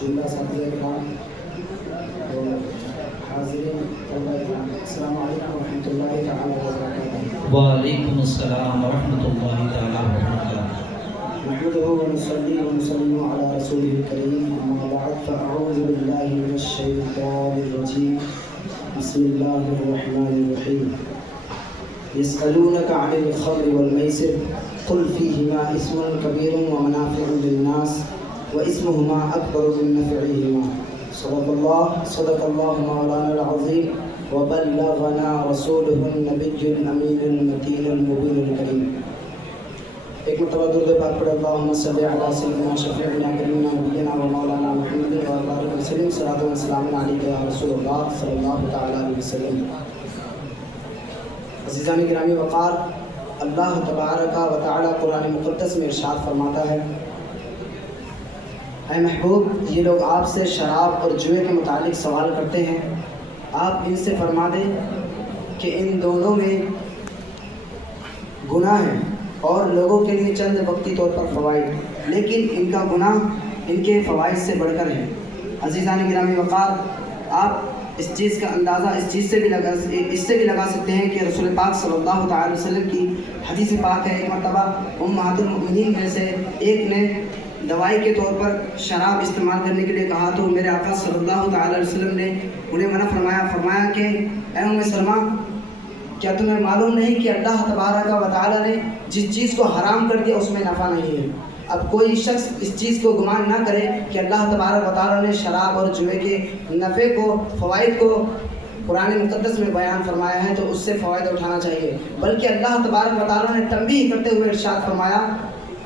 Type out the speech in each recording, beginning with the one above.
जिंदा साथी इकराम और हाज़िरीन तलबा इकराम, अस्सलामु अलैकुम व रहमतुल्लाहि तआला व बरकातुहू। वालेकुम अस्सलाम व रहमतुल्लाहि तआला व बरकातुहू। नहमदुहु व नुसल्ली व नुसल्लिमु अला रसूलिहिल करीम, अम्मा बअद, फ़अऊज़ु बिल्लाहि मिनश शैतानिर रजीम, बिस्मिल्लाहिर रहमानिर रहीम। यसअलूनका अनिल खम्रि वल मैसिर, कुल फ़ीहिमा इस्मुन कबीरुन व मनाफ़िउ लिन्नास व इस्मुहुमा अकबरु मिन नफ़इहिमा। सदक़ल्लाहु मौलाना अल-अज़ीम व बल्लगना रसूलुहुन नबियुल अमीनुल मतीनुल मुबीनुल करीम। एक मरतबा दुरूद पाक पढ़े, अल्लाहुम्मा सल्लि अला सय्यिदिना शफ़ीइना करीमिना नबिय्यिना व मौलाना मुहम्मदिन व बारिक वसल्लिम, सल्लल्लाहु व सल्लम अलैका या रसूलल्लाह सल्लल्लाहु तआला अलैहि वसल्लम। अज़ीज़ान गिरामी वक़ार, अल्लाह तबारक व तआला कुरान मुक़द्दस में इरशाद फरमाता है, ऐ महबूब, ये लोग आपसे शराब और जुए के मुतालिक सवाल करते हैं, आप इनसे फरमा दें कि इन दोनों में गुनाह है और लोगों के लिए चंद वक्ती तौर पर फ़वाइद, लेकिन इनका गुनाह इनके फ़वाइद से बढ़कर है। अज़ीज़ान गिरामी वक़ार, आप इस चीज़ का अंदाज़ा इससे भी लगा सकते हैं कि रसूल पाक सल्लल्लाहु अलैहि वसल्लम की हदीस पाक है। एक मरतबा उम्महातुल मुमिनीन में से एक ने दवाई के तौर पर शराब इस्तेमाल करने के लिए कहा, तो मेरे आका सल्लल्लाहु अलैहि वसल्लम ने उन्हें मना फरमाया कि ऐ उम्मे सलमा, क्या तुम्हें मालूम नहीं कि अल्लाह तबारक व तआला ने जिस चीज़ को हराम कर दिया उसमें नफ़ा नहीं है। अब कोई शख्स इस चीज़ को गुमान ना करे कि अल्लाह तबारक व तआला ने शराब और जुए के नफ़े को, फ़वाइद को कुरान मुक़द्दस में बयान फरमाया है तो उससे फ़वाइद उठाना चाहिए, बल्कि अल्लाह तबारक व तआला ने तंबीह करते हुए इरशाद फरमाया,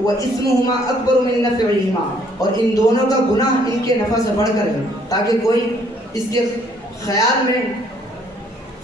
व इस्मुहुमा अकबरु मिन नफ़इहिमा, और इन दोनों का गुनाह इनके नफ़ा से बढ़कर है, ताकि कोई इसके ख़याल में,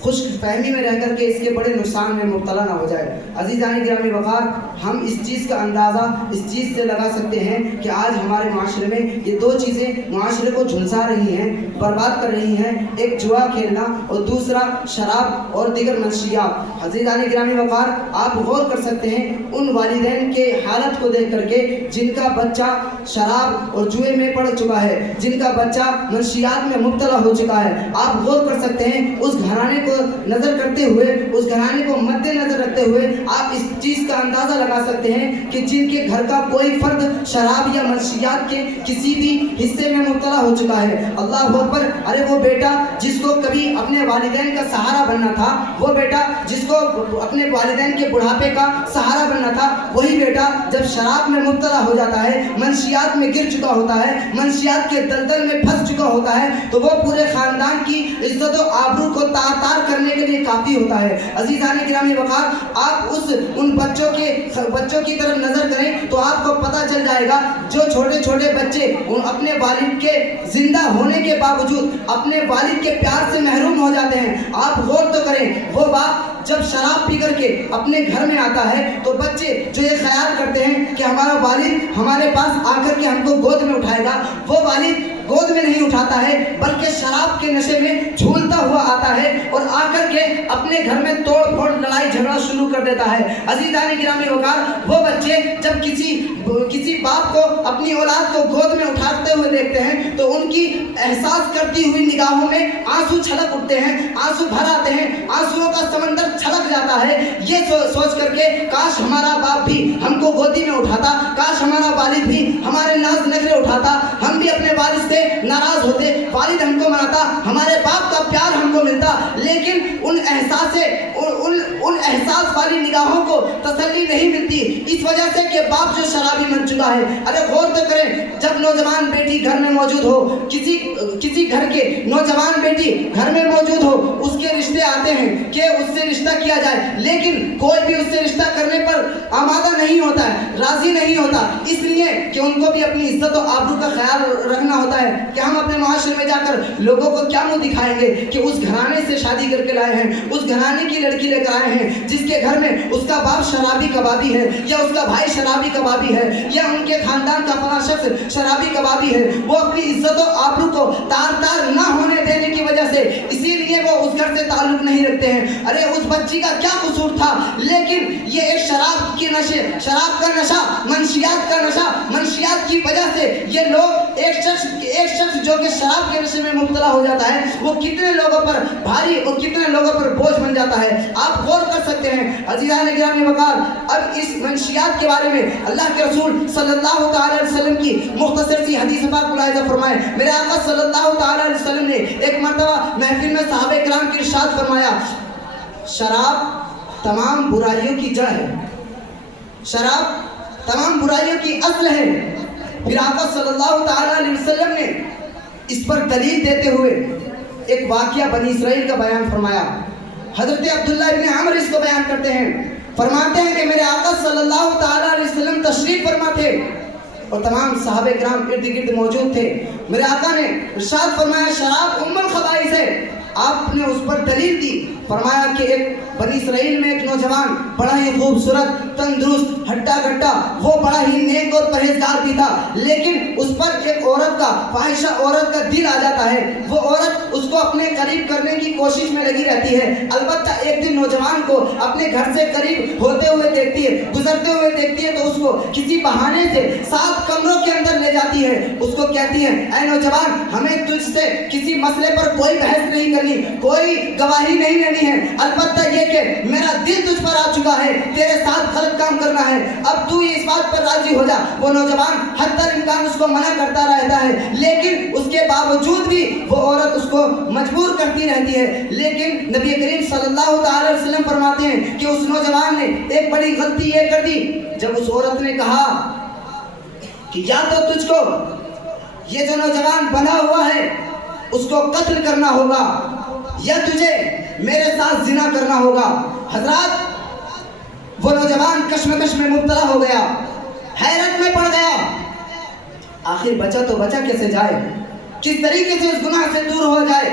खुश फहमी में रह कर के इसके बड़े नुकसान में मुब्तला ना हो जाए। अज़ीज़ान गिरामी वक़ार, हम इस चीज़ का अंदाज़ा इस चीज़ से लगा सकते हैं कि आज हमारे माशरे में ये दो चीज़ें माशरे को झुलसा रही हैं, बर्बाद कर रही हैं, एक जुआ खेलना और दूसरा शराब और दीगर मंशियात। अज़ीज़ान गिरामी वक़ार, आप गौर कर सकते हैं उन वालिदैन के हालत को देख करके जिनका बच्चा शराब और जुए में पड़ चुका है, जिनका बच्चा मंशियात में मुब्तला हो चुका है। आप गौर कर सकते हैं उस घराने को नज़र करते हुए, उस घराने को मद्देनज़र रखते हुए आप इस चीज़ का अंदाज़ा लगा सकते हैं कि जिनके घर का कोई फ़र्द शराब या मंशियात के किसी भी हिस्से में मुब्तला हो चुका है। अल्लाह अकबर, अरे वो बेटा जिसको कभी अपने वालिदैन का सहारा बनना था, वो बेटा जिसको अपने वालिदैन के बुढ़ापे का सहारा बनना था, वही बेटा जब शराब में मुब्तला हो जाता है, मंशियात में गिर चुका होता है, मंशियात के दलदल में फंस चुका होता है, तो वो पूरे ख़ानदान की इज्जत और आबरू को तार करने के लिए काफ़ी होता है। अज़ीज़ान गिरामी वक़ार, आप उन बच्चों की तरफ नज़र करें तो आपको पता चल जाएगा जो छोटे छोटे बच्चे अपने वालिद के ज़िंदा होने के बावजूद अपने वालिद के प्यार से महरूम हो जाते हैं। आप गौर तो करें, वो बाप जब शराब पी करके अपने घर में आता है तो बच्चे जो ये ख्याल करते हैं कि हमारा वालिद हमारे पास आकर के हमको गोद में उठाएगा, वो वालिद गोद में नहीं उठाता है, बल्कि शराब के नशे में झूलता हुआ आता है और आकर के अपने घर में तोड़ फोड़, लड़ाई झगड़ा शुरू कर देता है। अज़ीज़ान गिरामी वक़ार, वो बच्चे जब किसी बाप को अपनी औलाद को गोद में उठाते हुए देखते हैं तो उनकी एहसास करती हुई निगाहों में आंसू छलक उठते हैं, आंसू भर आते हैं, आंसुओं का समंदर छलक जाता है। ये सोच करके काश हमारा बाप भी हमको गोदी में उठाता, काश हमारा वालिद भी हमारे नाज नखरे उठाता, हम भी अपने वालिद से नाराज होते, वालिद हमको मनाता, हमारे बाप का प्यार हमको मिलता। लेकिन उन एहसास वाली निगाहों को तसल्ली नहीं मिलती, इस वजह से कि बाप जो शराबी बन चुका है। अरे गौर तो करें, जब नौजवान बेटी घर में मौजूद हो, किसी घर के नौजवान बेटी घर में मौजूद हो, उसके रिश्ते आते हैं कि उससे रिश्ता किया जाए, लेकिन कोई भी उससे रिश्ता करने पर आमादा नहीं होता है, राजी नहीं होता, इसलिए कि उनको भी अपनी इज्जत और आबरू का ख्याल रखना होता है कि हम अपने माशरे में जाकर लोगों को क्या मुंह दिखाएंगे कि उस घराने से शादी करके लाए हैं, उस घराने की लड़की लेकर आए हैं जिसके घर में उसका बाप शराबी कबाबी है, या उसका भाई शराबी कबाबी है, या उनके खानदान का फला शख्स शराबी कबाबी है। वो अपनी इज्जत और आबरू को तार ना होने देने की वजह से इसीलिए वो उस घर से ताल्लुक नहीं रखते हैं। अरे उस बच्ची का क्या कसूर था, लेकिन ये एक शराब का नशा, मंशियात یہ لوگ ایک شخص جو کہ شراب کے نشے میں مبتلا ہو جاتا ہے وہ کتنے لوگوں پر بھاری اور کتنے لوگوں پر بوجھ بن جاتا ہے. آپ غور کر سکتے ہیں عزیزان گرامی وقار. اب اس منشیات کے بارے میں اللہ کے رسول صلی اللہ تعالی علیہ وسلم کی مختصر سی حدیث پاک ملاحظہ فرمائیں. میرے آقا صلی اللہ تعالی علیہ وسلم نے ایک مرتبہ محفل میں صحابہ کرام کی ارشاد فرمایا شراب تمام برائیوں کی جڑ ہے, شراب تمام برائیوں کی اصل ہے. پھر آقا صلی اللہ تعالی علیہ وسلم نے اس پر دلیل دیتے ہوئے ایک واقعہ بنی اسرائیل کا بیان فرمایا. حضرت عبداللہ ابن عمر اس کو بیان کرتے ہیں, فرماتے ہیں کہ میرے آقا صلی اللہ تعالی علیہ وسلم تشریف فرما تھے اور تمام صحابہ کرام ارد گرد موجود تھے. میرے آقا نے ارشاد فرمایا شراب ام الخبائث ہے. آپ نے اس پر دلیل دی, فرمایا کہ ایک بنی اسرائیل میں ایک نوجوان بڑا ہی خوبصورت تندرست ہٹا گٹا, وہ بڑا ہی نیک اور پرہیزگار بھی تھا, لیکن اس پر ایک عورت کا فاحشہ عورت کا دل آ جاتا ہے. وہ عورت اس کو اپنے قریب کرنے کی کوشش میں لگی رہتی ہے. البتہ ایک دن نوجوان کو اپنے گھر سے قریب ہوتے ہوئے دیکھتی ہے, گزرتے ہوئے دیکھتی ہے, تو اس کو کسی بہانے سے 7 کمروں کے اندر لے جاتی ہے. اس کو کہتی ہے اے نوجوان ہمیں تجھ سے کسی مسئلے پر کوئی بحث نہیں کرنی, کوئی گواہی نہیں لینی ہے, البتہ یہ کہ میرا دل تجھ پر آ چکا ہے, تیرے ساتھ غلط کام کرنا ہے, اب تو اس بات پر راضی ہو جا. وہ نوجوان حتی الامکان اس کو منع کرتا رہتا ہے, لیکن اس کے باوجود بھی وہ عورت اس کو مجبور کرتی رہتی ہے. لیکن نبی کریم صلی اللہ تعالی علیہ وسلم فرماتے ہیں کہ اس نوجوان نے ایک بڑی غلطی یہ کر دی جب اس عورت نے کہا کہ یا تو تجھ کو یہ جو نوجوان بنا ہوا ہے اس کو قتل کرنا ہوگا یا تجھے میرے ساتھ زنا کرنا ہوگا. حضرات وہ نوجوان کشمکش میں مبتلا ہو گیا, حیرت میں پڑ گیا, آخر بچا تو بچا کیسے جائے, کس طریقے سے اس گناہ سے دور ہو جائے,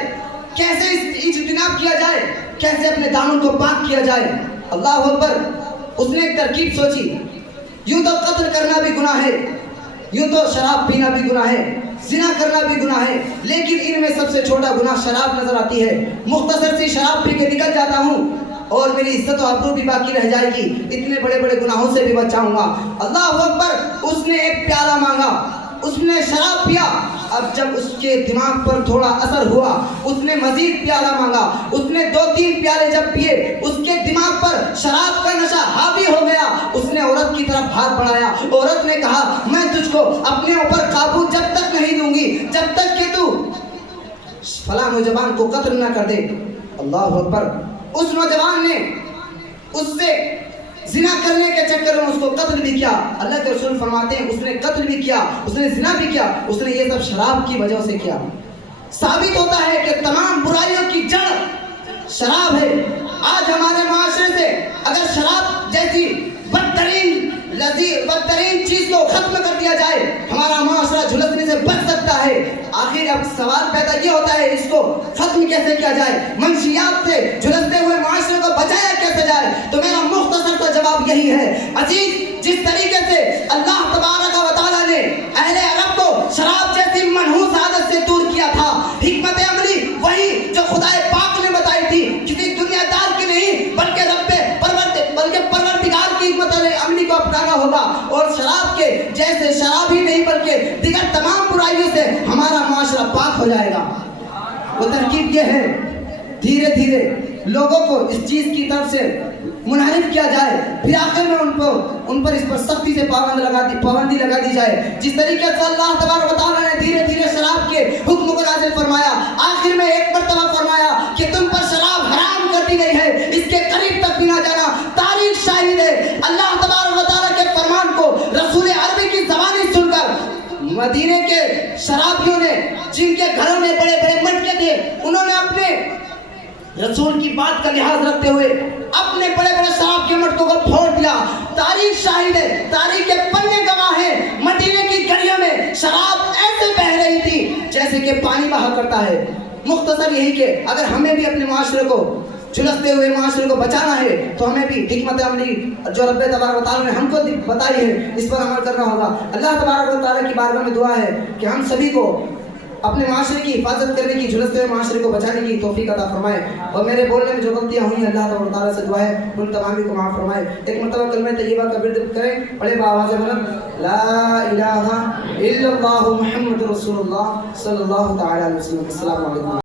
کیسے اجتناب کیا جائے, کیسے اپنے دامن کو پاک کیا جائے. اللہ اکبر. اس نے ایک ترکیب سوچی, یوں تو قتل کرنا بھی گناہ ہے, یوں تو شراب پینا بھی گناہ ہے, زنا کرنا بھی گناہ ہے, لیکن ان میں سب سے چھوٹا گناہ شراب نظر آتی ہے. مختصر سی شراب پی کے نکل جاتا ہوں اور میری عزت و آبرو بھی باقی رہ جائے گی, اتنے بڑے بڑے گناہوں سے بھی بچ جاؤں گا. اللہ اکبر. اس نے ایک پیالہ مانگا, اس نے شراب پیا. اب جب اس کے دماغ پر تھوڑا اثر ہوا اس نے مزید پیالہ مانگا, اس نے 2-3 پیالے جب پیے اس کے دماغ پر شراب کا نشہ حاوی ہو گیا. اس نے عورت کی طرف ہاتھ بڑھایا, عورت نے کہا میں تجھ کو اپنے اوپر قابو جب تک نہیں دوں گی جب تک کہ تو فلاں نوجوان کو قتل نہ کر دے. اللہ اکبر. اس نوجوان نے اس سے زنا کرنے کے چکر میں اس کو قتل بھی کیا. اللہ کے رسول فرماتے ہیں اس نے قتل بھی کیا, اس نے زنا بھی کیا, اس نے یہ سب شراب کی وجہ سے کیا. ثابت ہوتا ہے کہ تمام برائیوں کی جڑ شراب ہے. آج ہمارے معاشرے سے اگر شراب جیسی بدترین چیز کو ختم کر دیا جائے ہمارا معاشرہ جھلسنے سے بچ سکتا ہے. آخر اب سوال پیدا یہ ہوتا ہے اس کو ختم کیسے کیا جائے, منشیات سے جھلستے ہوئے معاشرے کو بچایا کیسے جائے. تو میرا مختصر سا جواب یہی ہے عزیز, جس طریقے سے اللہ تبارک و تعالیٰ نے اہل عرب کو شراب جیسی منحوس عادت سے دور کیا تھا, حکمت عملی وہی جو خدا پاک نے بتائی تھی, کسی دنیا دار کی نہیں بلکہ پروردگار کی حکمت عملی کو اپنانا ہوگا. اور شراب کے جیسے شراب ہی نہیں بلکہ دیگر تمام برائیوں سے ہمارا معاشرہ پاک ہو جائے گا. وہ ترکیب یہ ہے دھیرے دھیرے لوگوں کو اس چیز کی طرف سے منحرف کیا جائے, پھر آخر میں ان پر اس پر سختی سے پابندی لگا دی جائے. جس طریقے سے اللہ تبارک و تعالیٰ نے دھیرے دھیرے شراب کے حکم کو نازل فرمایا, آخر میں ایک مرتبہ فرمایا کہ تم پر شراب حرام کر دی گئی ہے, اس کے قریب تک بھی نہ جانا. تاریخ شاہد ہے اللہ تبارک و تعالیٰ کے فرمان کو رسول عربی کی زبانی سن کر مدینے کے شرابیوں نے, جن کے گھروں میں بڑے بڑے مٹکے تھے, انہوں نے اپنے رسول کی بات کا لحاظ رکھتے ہوئے اپنے بڑے بڑے شراب کے مٹکوں کو پھوڑ دیا. تاریخ شاہد ہے, تاریخ کے پنے گواہ ہیں, مدینے کی گلیوں میں شراب ایسے بہ رہی تھی جیسے کہ پانی بہا کرتا ہے. مختصر یہی کہ اگر ہمیں بھی اپنے معاشرے کو جھلستے ہوئے معاشرے کو بچانا ہے تو ہمیں بھی حکمت عملی جو رب تبارک و تعالیٰ نے ہم کو بتائی ہے اس پر عمل کرنا ہوگا. اللہ تبارک و تعالیٰ کی بارگاہ میں دعا ہے کہ ہم سبھی کو اپنے معاشرے کی حفاظت کرنے کی, جھلستے ہوئے معاشرے کو بچانے کی توفیق عطا فرمائے. اور میرے بولنے میں جو غلطیاں ہوئی ہیں اللہ تبارک و تعالیٰ سے دعا ہے ان تمام کو معاف فرمائے. ایک مرتبہ کلمہ طیبہ کا ورد کریں, پڑھے بآواز بلند لا الہ الا اللہ محمد رسول اللہ صلی اللہ تعالی علیہ وسلم۔ السلام علیکم۔